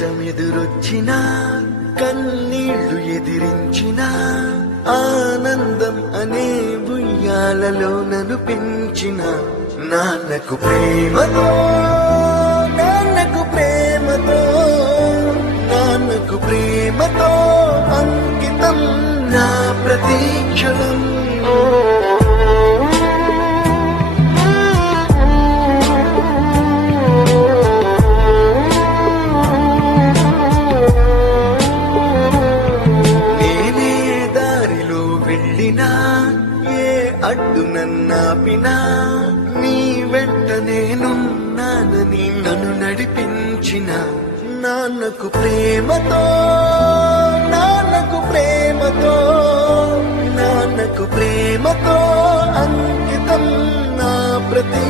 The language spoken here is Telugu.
కష్టమెదురొచ్చినా కన్నీళ్లు ఎదిరించినా ఆనందం అనే ఉయ్యాలలో నన్ను పెంచిన నాన్నకు ప్రేమతో నాన్నకు ప్రేమతో నాన్నకు ప్రేమతో అంకితం నా ప్రతీక్షణం. ఏ అడ్డు నన్నాపినా నీ వెంట నేనున్నానని నన్ను నడిపించిన నాన్నకు ప్రేమతో నాన్నకు ప్రేమతో నాన్నకు ప్రేమతో అంకితం నా ప్రతి